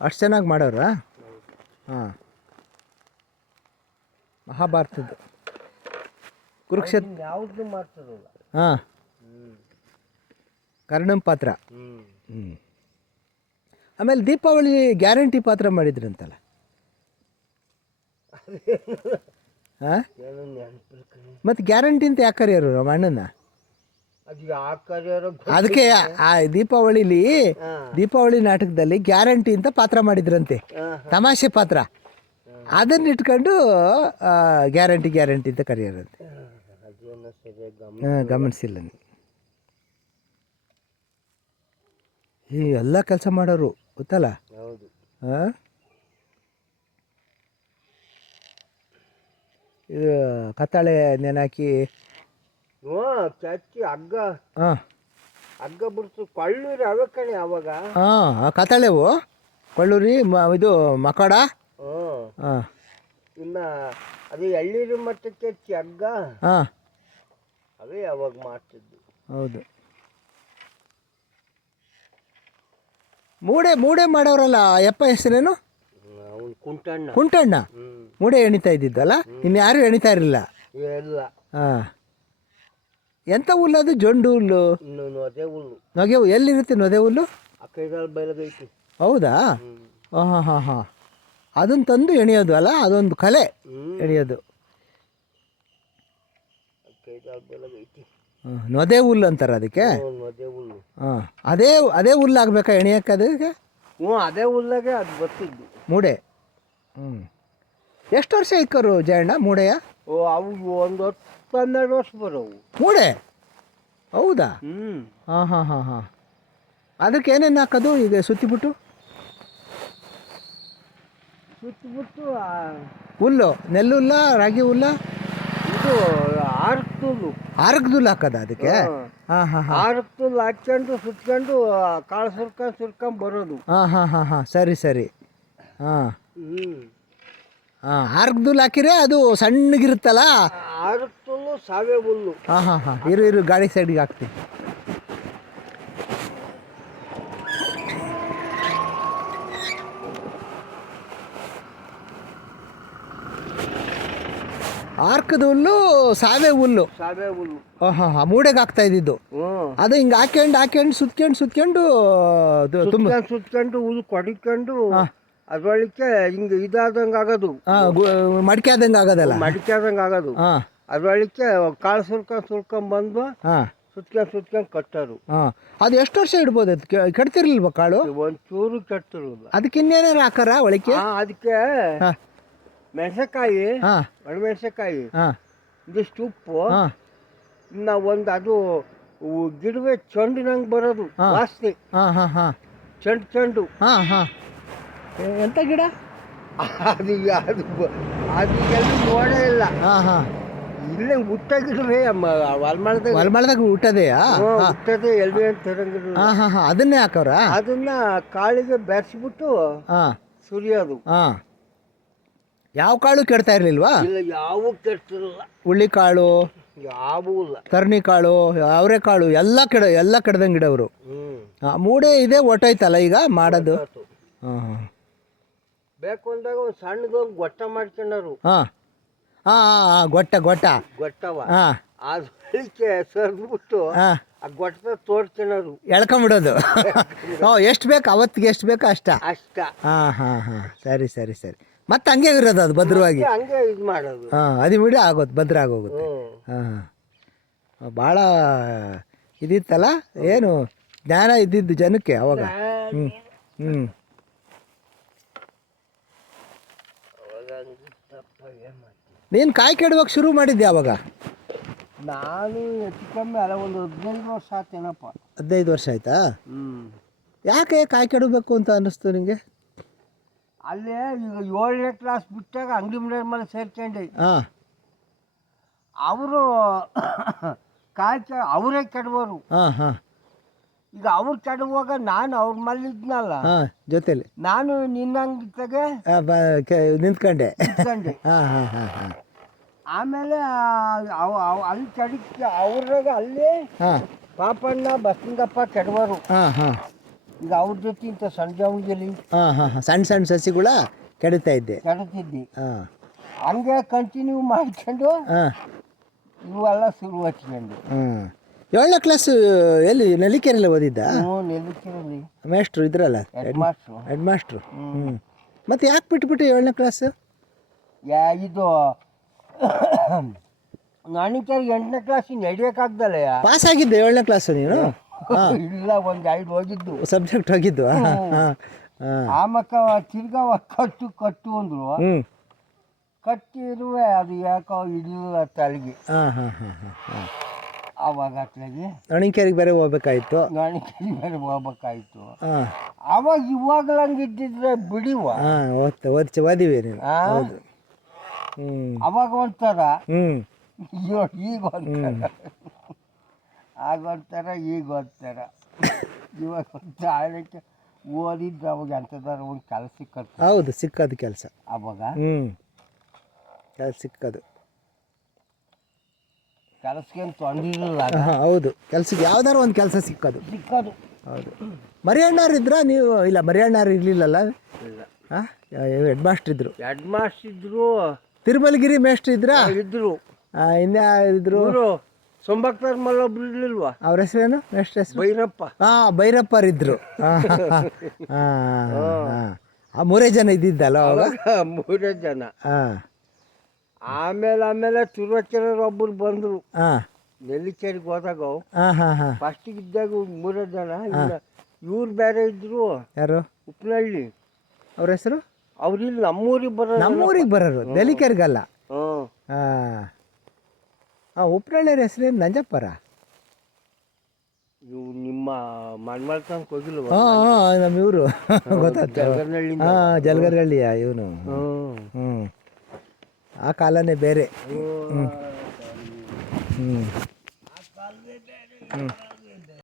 ಅಷ್ಟು ಚೆನ್ನಾಗಿ ಮಾಡೋರಾ? ಹಾಂ, ಮಹಾಭಾರತದ್ದು ಕುರುಕ್ಷೇತ್ರ ಯಾವ್ದು ಮಾಡ್ತಾರಲ್ಲ. ಹಾಂ, ಕರ್ಣಂ ಪಾತ್ರ. ಆಮೇಲೆ ದೀಪಾವಳಿ ಗ್ಯಾರಂಟಿ ಪಾತ್ರ ಮಾಡಿದ್ರಂತಲ್ಲ. ಹಾಂ, ಮತ್ತು ಗ್ಯಾರಂಟಿ ಅಂತ ಯಾಕೆ ಕರೆಯೋರು ನಮ್ಮ ಅಣ್ಣನ? ಅದಕ್ಕೆ ಆ ದೀಪಾವಳಿ ನಾಟಕದಲ್ಲಿ ಗ್ಯಾರಂಟಿ ಅಂತ ಪಾತ್ರ ಮಾಡಿದ್ರಂತೆ, ತಮಾಷೆ ಪಾತ್ರ. ಅದನ್ನ ಇಟ್ಕೊಂಡು ಗ್ಯಾರಂಟಿ ಅಂತ ಕರೆಯೋರಂತೆ. ಗಮನಿಸಿಲ್ಲ ನೀವು. ಈ ಎಲ್ಲ ಕೆಲಸ ಮಾಡೋರು ಗೊತ್ತಲ್ಲ. ಹಾಂ, ಇದು ಕತ್ತಾಳೆ ನೆನಾಕಿ ಚಚ್ಚಿ ಹಗ್ಗ ಬಿಡ್ತು ಕೊಳ್ಳೂರಿ ಅವ ಕಣೆ ಅವಾಗ. ಹಾಂ, ಕತ್ತಾಳೆವು ಕೊಳ್ಳೂರಿ ಇದು ಮಕಡ. ಹಾಂ, ಇನ್ನು ಅದು ಎಳ್ಳೀರು ಮಟ್ಟಕ್ಕೆ ಹಗ್ಗ. ಹಾಂ, ಅವೇ ಅವಾಗ ಮಾಡ್ತಿದ್ದು. ಹೌದು. ಮೂಡೆ ಮಾಡೋರಲ್ಲ ಯಪ್ಪ, ಹೆಸರೇನು? ಕುಂಟಣ್ಣ. ಮೂಡೆ ಎಣಿತಾ ಇದ್ದಿದ್ದಲ್ಲ, ಇನ್ಯಾರು ಎಣಿತಾ ಇರಲಿಲ್ಲ. ಹಾಂ, ಎಂಥ ಹುಲ್ಲು ಅದು? ಜೊಂಡು ಹುಲ್ಲು, ನೊಗೆ ಹುಲ್ಲು. ಎಲ್ಲಿರುತ್ತೆ ನೊದೆ ಹುಲ್ಲು? ಹೌದಾ? ಹಾಂ ಹಾಂ ಹಾಂ ಹಾಂ, ಅದನ್ನು ತಂದು ಎಣಿಯೋದು ಅಲ್ಲ, ಅದೊಂದು ಕಲೆ ಎಣಿಯೋದು. ನೊದೆ ಹುಲ್ಲು ಅಂತಾರೆ ಅದಕ್ಕೆ. ಹಾಂ, ಅದೇ ಹುಲ್ಲು ಆಗ್ಬೇಕಾ ಎಣಿಯಕ್ಕೆ ಅದಕ್ಕೆ? ಅದೇ ಹುಲ್ಲಾಗೆ ಅದು ಬರ್ತಿದ್ದು ಮೂಡೆ. ಎಷ್ಟು ವರ್ಷ ಇಕ್ಕರು ಜಯಣ್ಣ ಮೂಡೆಯ? ಅವು ಒಂದು 10-12 ವರ್ಷ ಬರೋವು ಮೂಡೆ. ಹೌದಾ? ಹಾಂ ಹಾಂ ಹಾಂ ಹಾಂ. ಅದಕ್ಕೆ ಏನೇನು ಹಾಕೋದು ಈಗ ಸುತ್ತಿಬಿಟ್ಟು? ಹುಲ್ಲು, ನೆಲ್ಲುಲ್ಲ, ರಾಗಿ ಹುಲ್ಲ, ಇದು ಆರಕ್ದುಲ್ಲು ಹಾಕೋದ ಅದಕ್ಕೆ? ಹಾಂ ಹಾಂ ಹಾಂ, ಆರಕ್ದುಲ್ಲು ಹಾಕ್ಕೊಂಡು ಸುತ್ಕೊಂಡು ಕಾಳು ಸುರ್ಕೊಂಡು ಬರೋದು. ಹಾಂ ಹಾಂ ಹಾಂ ಹಾಂ, ಸರಿ. ಹಾಂ ಹಾಂ, ಆರಕ್ದುಲ್ಲು ಹಾಕಿದ್ರೆ ಅದು ಸಣ್ಣಗಿರುತ್ತಲ್ಲ. ಆರಕ್ದುಲ್ಲು ಸಾವೆ ಹುಲ್ಲು. ಹಾಂ ಹಾಂ ಹಾಂ, ಇರು ಗಾಡಿ ಸೈಡಿಗೆ ಹಾಕ್ತೀನಿ. ಆರ್ಕದ ಹುಲ್ಲು, ಸಾವೆ ಹುಲ್ಲು. ಹಾಂ ಹಾಂ ಹಾಂ, ಮೂಡೆಗೆ ಹಾಕ್ತಾ ಇದ್ದಿದ್ದು ಅದು. ಹಿಂಗೆ ಹಾಕ್ಯಂಡು ಸುತ್ಕೊಂಡು ಹುಲ್ಲು ಕೊಡಿಕೊಂಡು ಅದ್ರೊಳಕ್ಕೆ ಹಿಂಗೆ ಇದಾದಂಗೆ ಆಗೋದು. ಮಡಿಕೆ ಆದಂಗೆ ಆಗೋದಲ್ಲ, ಹಾಂ, ಅದ್ರೊಳಕ್ಕೆ ಕಾಳು ಸುರ್ಕೊಂಡು ಬಂದು ಸುತ್ಕೊಂಡು ಕಟ್ಟೋರು. ಹಾಂ, ಅದು ಎಷ್ಟು ವರ್ಷ ಇಡ್ಬೋದು? ಅದು ಕೆಡ್ತಿರ್ಲಿಲ್ವ ಕಾಳು? ಒಂಚೂರು ಕೆಡ್ತಿರಲಿಲ್ಲ. ಅದಕ್ಕೆ ಇನ್ನೇನಾರು ಹಾಕಾರ ಒಳಕ್ಕೆ? ಅದಕ್ಕೆ ಮೆಣಸಕಾಯಿ, ಒಣಮೆಣಸಕಾಯಿ, ಇದಿಷ್ಟು ಉಪ್ಪು, ಇನ್ನು ಒಂದು ಅದು ಗಿಡವೇ ಚೆಂಡಿನಂಗೆ ಬರೋದು ವಾಸನೆ. ಚೆಂಡು. ಎಂಥ ಗಿಡ ಅದು? ಎಲ್ಲಿ ನೋಡೇ ಇಲ್ಲ. ಇಲ್ಲೇ ಹುಟ್ಟ ಗಿಡವೇ ಹೊಲ್ಮಳದಾಗ ಹುಟ್ಟದೆಯಾ? ಹುಟ್ಟದೆ ಎಲ್ಲಿ ಅಂತ ತರಂಗಿಲ್ಲ. ಅದನ್ನೇ ಹಾಕವ್ರ? ಅದನ್ನ ಕಾಳಿಗೆ ಬೆರೆಸ್ಬಿಟ್ಟು ಸುರಿಯೋದು. ಯಾವ ಕಾಳು ಕೆಡ್ತಾ ಇರ್ಲಿಲ್ವಾ? ಇಲ್ಲ, ಯಾವ ಕೆಡ್ತಿರಲಿಲ್ಲ. ಹುಳ್ಳಿಕಾಳು, ಯಾವೂ ಇಲ್ಲ. ತರ್ನಿಕಾಳು, ಅವರೆಕಾಳು ಎಲ್ಲ ಕೆಡ್ದಂಗೆ ಗಿಡವರು. ಮೂಡೆ ಇದೆ ಒಟ್ಟೋಯ್ತಲ್ಲ ಈಗ ಮಾಡೋದು. ಹಾಂ, ಬೇಕು ಅಂದಾಗ ಒಂದು ಸಣ್ಣದೊಂದು ಗೊಟ್ಟ ಮಾಡ್ಕೊಂಡರು. ಗೊಟ್ಟವ ಅದಕ್ಕೆ ಸರ್ಬಿಟ್ಟು ಆ ಗೊಟ್ಟದ ತೋಡ್ಕೊಂಡರು, ಎಳ್ಕೊಂಬಿಡೋದು. ಎಷ್ಟು ಬೇಕು ಅವತ್ತಿಗೆ, ಎಷ್ಟು ಬೇಕು ಅಷ್ಟ. ಹಾಂ ಹಾಂ ಹಾಂ, ಸರಿ. ಮತ್ತೆ ಹಂಗೆ ಇರೋದು ಅದು ಭದ್ರವಾಗಿ. ಹಂಗೆ ಇದು ಮಾಡೋದು. ಹಾಂ, ಅದು ಬಿಡಿ ಆಗೋದು, ಭದ್ರ ಆಗೋಗುತ್ತೆ. ಹಾಂ, ಭಾಳ ಇದಿತ್ತಲ್ಲ, ಏನು ಜ್ಞಾನ ಇದ್ದಿದ್ದು ಜನಕ್ಕೆ ಅವಾಗ. ನೀನು ಕಾಯಿ ಕೆಡುವಾಗ ಶುರು ಮಾಡಿದ್ದೆ ಅವಾಗ? ನಾನು ಹೆಚ್ಚು ಕಮ್ಮಿ ಅಲ್ಲ ಒಂದು 15 ವರ್ಷ ಆತೇನಪ್ಪ. 15 ವರ್ಷ ಆಯ್ತಾ? ಯಾಕೆ ಕಾಯಿ ಕೆಡಬೇಕು ಅಂತ ಅನ್ನಿಸ್ತು ನಿಮಗೆ? ಅಲ್ಲೇ ಈಗ 7ನೇ ಕ್ಲಾಸ್ ಬಿಟ್ಟಾಗ ಅಂಗಡಿ ಮುಂಡೆ ಮೇಲೆ ಸೇರ್ಕೊಂಡೆ. ಅವರು ಅವರೇ ಕೆಡುವರು. ಈಗ ಅವ್ರು ಕೆಡುವಾಗ ನಾನು ಅವ್ರ ಮೇಲೆ ಇದ್ನಲ್ಲ ಜೊತೆಲಿ, ನಾನು ನಿನ್ನಂಗಿತ್ತಾಗೆ ನಿಂತ್ಕೊಂಡೆ. ಆಮೇಲೆ ಅಲ್ಲಿ ಕೆಡಕ್ಕೆ ಅವ್ರಾಗ ಅಲ್ಲಿ ಪಾಪಣ್ಣ ಬಸಂಗಪ್ಪ ಕೆಡುವರು. ಈಗ ಅವ್ರ ಜೊತೆ ಇಂಥ ಸಣ್ಣ ಜಾವಣಿಗೆಲಿ ಹಾಂ ಹಾಂ ಹಾಂ ಸಣ್ಣ ಸಣ್ಣ ಸಸಿಗಳ ಕೆಡಿತಾ ಇದ್ದೆ. ಕೆಡತಿದ್ದಿ. ಹಾಂ ಹಂಗೆ ಕಂಟಿನ್ಯೂ ಮಾಡ್ಕೊಂಡು ಹಾಂ ಇವೆಲ್ಲ ಶುರು ಹಚ್ಕೊಂಡು. ಹಾಂ 7ನೇ ಕ್ಲಾಸು ಎಲ್ಲಿ ನೆಲ್ಲಿಕೆರೆಲ್ಲ ಓದಿದ್ದ? ನೆಲ್ಲಿಕೆರೆಯಲ್ಲಿ ಮೇಷ್ಟ್ರು ಇದ್ರಲ್ಲ ಹೆಡ್ ಮಾಸ್ಟ್ರು. Head master. ಹ್ಞೂ ಮತ್ತು ಯಾಕೆ ಬಿಟ್ಬಿಟ್ಟು 7ನೇ ಕ್ಲಾಸು? ಇದು ನಾನಿಕೆರೆ 8ನೇ ಕ್ಲಾಸ್ ನಡೆಯೋಕ್ಕಾಗ್ದಲ್ಲ. ಪಾಸ್ ಆಗಿದ್ದೆ 7ನೇ ಕ್ಲಾಸು ನೀನು? ಇಲ್ಲ, ಒಂದು 5 ಹೋಗಿದ್ದು ಸಬ್ಜೆಕ್ಟ್ ಹೋಗಿದ್ದು. ಹಾಂ ಹಾಂ ಆಮಕ್ಕ ತಿರ್ಗಾ ಕಟ್ಟು ಅಂದರು. ಹ್ಞೂ ಕಟ್ಟಿರುವೆ ಅದು ಯಾಕೋ ಇಡಲಿಲ್ಲ ತಲೆಗೆ. ಹಾಂ ಹಾಂ ಹಾಂ ಹಾಂ ಹಾಂ ಆವಾಗ ಅತ್ಲಾಗಿ ಅಣಿಕೆರೆಗೆ ಬೇರೆ ಹೋಗ್ಬೇಕಾಯ್ತು. ನಾನಿಕೆರೆ ಬೇರೆ ಹೋಗ್ಬೇಕಾಯ್ತು. ಹಾಂ ಅವಾಗ ಇವಾಗಲೂ ಹಂಗಿದ್ದಿದ್ರೆ ಬಿಡಿವ. ಹಾಂ ಓದಿವಿ ನೀನು. ಹೌದು. ಹ್ಞೂ ಅವಾಗ ಒಂಥರ, ಹ್ಞೂ ಈಗ ಒಂಥರ, ಆಗ ಒಂಥರ ಈಗ ಒಂಥರ. ಇವಾಗ ಒಂದು ಆಳಕ್ಕೆ ಓದಿದ್ದು ಅವಾಗ ಎಂಥದಾರ ಒಂದು ಕೆಲಸ ಸಿಕ್ಕತ್ತು. ಹೌದು, ಸಿಕ್ಕದು ಕೆಲಸ ಅವಾಗ. ಕೆಲಸ ಸಿಕ್ಕದು. ಕೆಲಸಕ್ಕೇನು ತೊಂದರೆ ಇರಲಿಲ್ಲ. ಹಾಂ ಹೌದು, ಕೆಲ್ಸಕ್ಕೆ ಯಾವ್ದಾರು ಒಂದು ಕೆಲಸ ಸಿಕ್ಕದು. ಹೌದು. ಮರಿಯಣ್ಣವ್ರು ಇದ್ರ ನೀವು? ಇಲ್ಲ, ಮರಿಯಣ್ಣವ್ರು ಇರಲಿಲ್ಲಲ್ಲ. ಇಲ್ಲ. ಹಾಂ ಹೆಡ್ ಮಾಸ್ಟ್ರ್ ಇದ್ರು. ಹೆಡ್ ಮಾಸ್ಟರ್ ಇದ್ರು. ತಿರುಮಲಗಿರಿ ಮೇಷ್ಟ್ರು ಇದ್ರ? ಇದ್ರು. ಇನ್ಯಾರಿದ್ರು? ಸೊಂಬಕ್ತಾರ ಮಲ್ಲೊಬ್ರು ಇರ್ಲಿಲ್ವಾ? ಅವ್ರ ಹೆಸರೇನು? ಮೇಷ್ಟ್ರ ಹೆಸರು? ಭೈರಪ್ಪ. ಹಾಂ, ಭೈರಪ್ಪರಿದ್ರು. ಹಾಂ ಹಾಂ ಹಾಂ ಆ 3 ಜನ ಇದ್ದಿದ್ದಲ್ಲ ಅವಾಗ? 3 ಜನ. ಹಾಂ ಆಮೇಲೆ ತಿರುವಕೆರೆಯವ್ರು ಒಬ್ಬರು ಬಂದರು. ಹಾಂ ನೆಲ್ಲಿಕೆರೆಗೆ ಹೋದಾಗ ಹಾಂ ಹಾಂ ಹಾಂ ಫಸ್ಟಿಗೆ ಇದ್ದಾಗ 3 ಜನ. ಇವ್ರು ಬೇರೆ ಇದ್ರು. ಯಾರು? ಉಪ್ಪನಹಳ್ಳಿ. ಅವ್ರ ಹೆಸರು? ಅವ್ರಿಲ್ಲಿ ನಮ್ಮೂರಿಗೆ ಬರೋದು. ನಮ್ಮೂರಿಗೆ ಬರೋರು, ನೆಲ್ಲಿಕೆರೆಗಲ್ಲ. ಹಾಂ ಹಾಂ ಹಾಂ ಉಪ್ಪನಳ್ಳಿಯವ್ರ ಹೆಸರೇನು? ನಂಜಪ್ಪರ? ಇವು ನಿಮ್ಮ ಮಣ್ಮಾಳ್ತನಕ ಹೋಗಿಲ್ವ? ಹಾಂ ಹಾಂ ನಮ್ಮ ಇವರು ಗೊತ್ತಾಯ್ತು. ಜಲಗರ್ನಹಳ್ಳಿಯಿಂದ. ಹಾಂ ಜಲಗರ್ನಹಳ್ಳಿಯ ಇವನು. ಹ್ಞೂ ಆ ಕಾಲನೇ ಬೇರೆ. ಹ್ಞೂ ಹ್ಞೂ ಹ್ಞೂ